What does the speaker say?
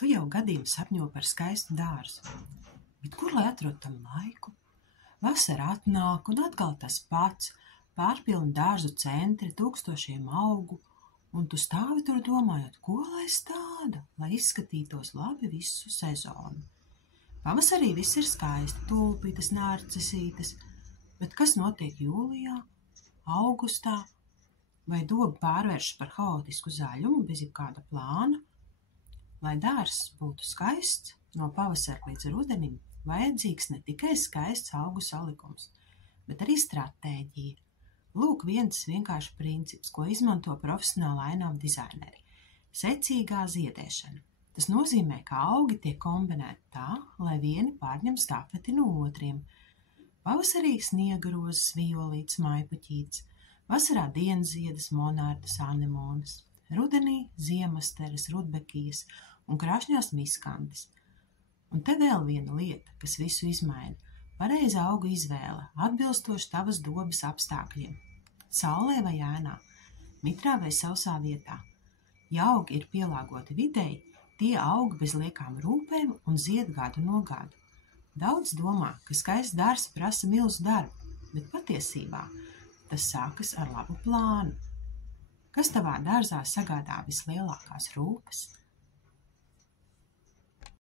Tu jau gadiem sapņo par skaistu dārzu, bet kur lai atrod tam laiku? Vasara atnāk un atkal tas pats, pārpilni dārzu centri, tūkstošiem augu, un tu stāvi tur domājot, ko lai stāda, lai izskatītos labi visu sezonu. Pavasarī viss ir skaisti, tulpītes, nārcisītes, bet kas notiek jūlijā, augustā, vai doba pārvēršas par haotisku zaļumu bez jebkāda plāna? Lai dārzs būtu skaists, no pavasara līdz rudenim vajadzīgs ne tikai skaists augu salikums, bet arī stratēģija. Lūk viens vienkārši princips, ko izmanto profesionāli ainavu dizaineri – secīgā ziedēšana. Tas nozīmē, ka augi tiek kombinēti tā, lai vieni pārņem stafeti no otriem. Pavasarī sniegarozes, violītes, maipuķītes, vasarā dienziedes, monārdas, anemonas, rudenī ziemasteres, rudbekijas un krāšņās miskantes. Un te vēl viena lieta, kas visu izmaina – pareiza auga izvēle, atbilstoši tavas dobas apstākļiem. Saulē vai ēnā, mitrā vai sausā vietā. Ja augi ir pielāgoti videi, tie aug bez liekām rūpēm un zied gadu no gadu. Daudz domā, ka skaists dārzs prasa milzu darbu, bet patiesībā tas sākas ar labu plānu. Kas tavā dārzā sagādā vislielākās rūpes?